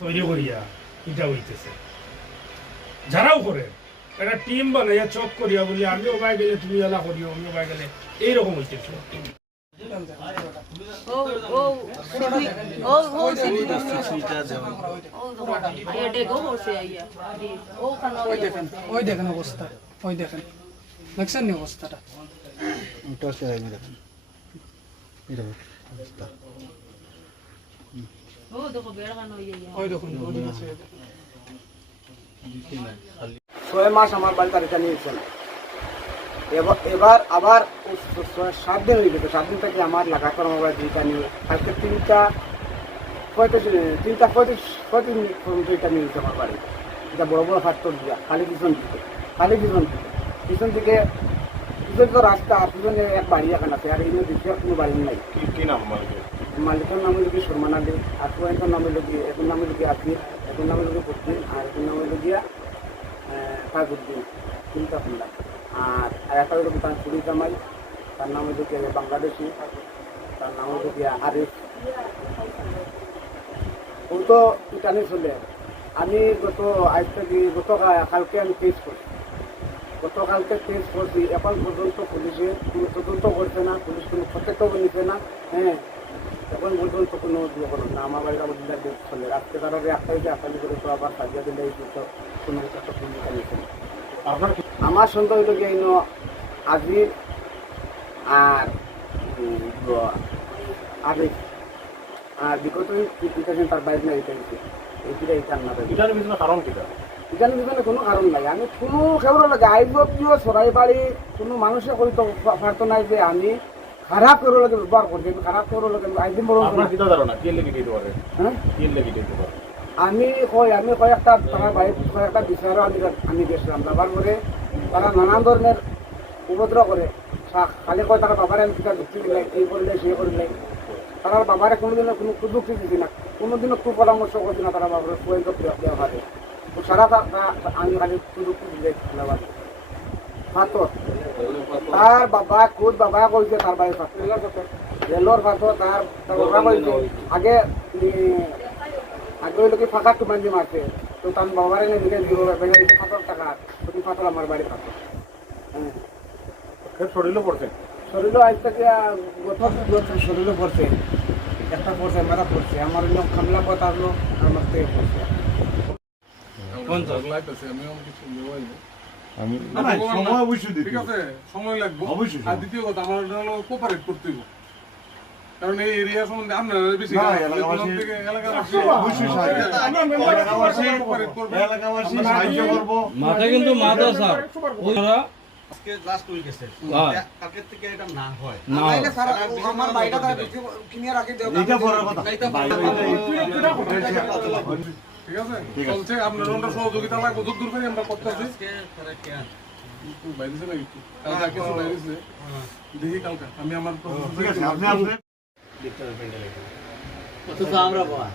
তৈরি করিয়া এটা হইতেছে। যারাও করে একটা টিম বানাইয়া চক করিয়া বলি আমি ওবাই গেলে তুমি এলা করিও আমি ওবাই গেলে এইরকম হইতেছে। ওই দেখেন অবস্থা ওই দেখেন। দেখছেন নি অবস্থাটা? টর্চ লাগাই দেখেন অবস্থা। এবার আবার সাত দিন সাত দিন থেকে আমার দুইটা আজকে তিনটা পঁয়ত্রিশ তিনটা পঁয়ত্রিশ পঁয়ত্রিশ মিনিট পর্যন্ত আমার বাড়ি এটা বড় বড় দিয়া, খালি পিছন দিকে, খালি পিছন দিকে। পিছন দিকে, পিছন তো রাস্তা পিছনে এক বাড়ি এখন আছে, আর এই দিকে কোনো বাড়ি নাই। কি নাম মালিকের নাম হলো কি শর্মান আলী আর ক্লায়েন্টের নাম হলো কি এখন নাম হলো কি আকির এখন নাম হলো কি পদ্মিন আর এখন নাম হলো গিয়া ফাজুদ্দিন তিনটা খুললা আর আর একটা হলো তার চুরি জামাই, তার নাম হলো বাংলাদেশি, তার নাম হলো গিয়া আরিফ ও তো ইটানি চলে। আমি গত আজ থেকে গত কা- কালকে আমি কেস করছি। গতকালকে কেস করছি, এখন পর্যন্ত পুলিশে কোনো তদন্ত করছে না, পুলিশ কোনো পদক্ষেপ নিচ্ছে না হ্যাঁ। এখন পর্যন্ত কোনো ইয়ে করো না আমার বাড়ির আমার দিদার দেশ চলে আজকে তারা একটাই যে আসামি করে তো আবার সাজিয়া দিলে এই কোনো একটা ভূমিকা নিচ্ছে না। কি আমার সন্দেহ হইল গিয়ে আজির আর আরিফ আর বিগত পিতাছেন তার বাইরে না এটা হইছে এইটা এটা না এটার পিছনে কারণ কিটা পিছনে কোনো কারণ নাই। আমি কোনো খেবর লাগে আইব প্রিয় সরাই বাড়ি কোনো মানুষে কইতে পারতো নাই যে আমি খারাপ করে লাগে ব্যবহার করছি খারাপ করে লাগে আইদিন বড় আপনার কিটা ধারণা কি লেগে দিতে পারে হ্যাঁ? কি লেগে দিতে পারে আমি কই আমি কয়েকটা তারা বাড়ি কয়েকটা বিচারও আমি আমি গেছিলাম যাবার পরে তারা নানান ধরনের উপদ্রব করে। খালি কয় তারা বাবার আমি কিতা যুক্তি দিলাই এই করলে সে করলে। তারা বাবারে কোনোদিনও কোনো কুযুক্তি দিছি না। কোনোদিনও কু পরামর্শ করছি না তারা বাবার পর্যন্ত ব্যবহারে। তো সারা আমি খালি কুযুক্তি দিলে পাথর তার বাবা খুদ বাবা কইছে তার বাড়ি পাথর রেলর পাথর তার তার বাবা কইছে আগে আগে ওই লোকে ফাঁকা টুমান্দি মারছে তো তার বাবার এনে দিলে দিব ভেঙে দিতে পাথর টাকা তুমি পাথর আমার বাড়ি পাথর হ্যাঁ শরীরও পড়ছে শরীরও আজ থেকে গত শরীরও পড়ছে একটা পড়ছে মারা পড়ছে আমার অন্য খামলা পথ আসলো আমার থেকে পড়ছে সময় অবশ্যই দিতে ঠিক আছে সময় লাগবে অবশ্যই। আর দ্বিতীয় কথা আমার হলো কোপারেট করতে হবে কারণ এই এরিয়া সম্বন্ধে আপনারা বেশি এলাকাবাসী- সাহায্য করবে। এলাকাবাসী সাহায্য করব মাথা কিন্তু মাথা স্যার ওনারা আজকে লাস্ট উইক আছে হ্যাঁ। কালকে থেকে এটা না হয় না আমার বাড়িটা তারা কিনে রাখি এইটা পরের কথা ঠিক আছে? চলছে আপনার আমরা সহযোগিতা লাগবে দূর দূর পারি আমরা করতেছি। আজকে তারা কে একটু বাইরেছে না একটু কালকে কিছু বাইরেছে দেখি কালকা আমি আমার ঠিক আছে আপনি আপনি অথচ আমরা বাবা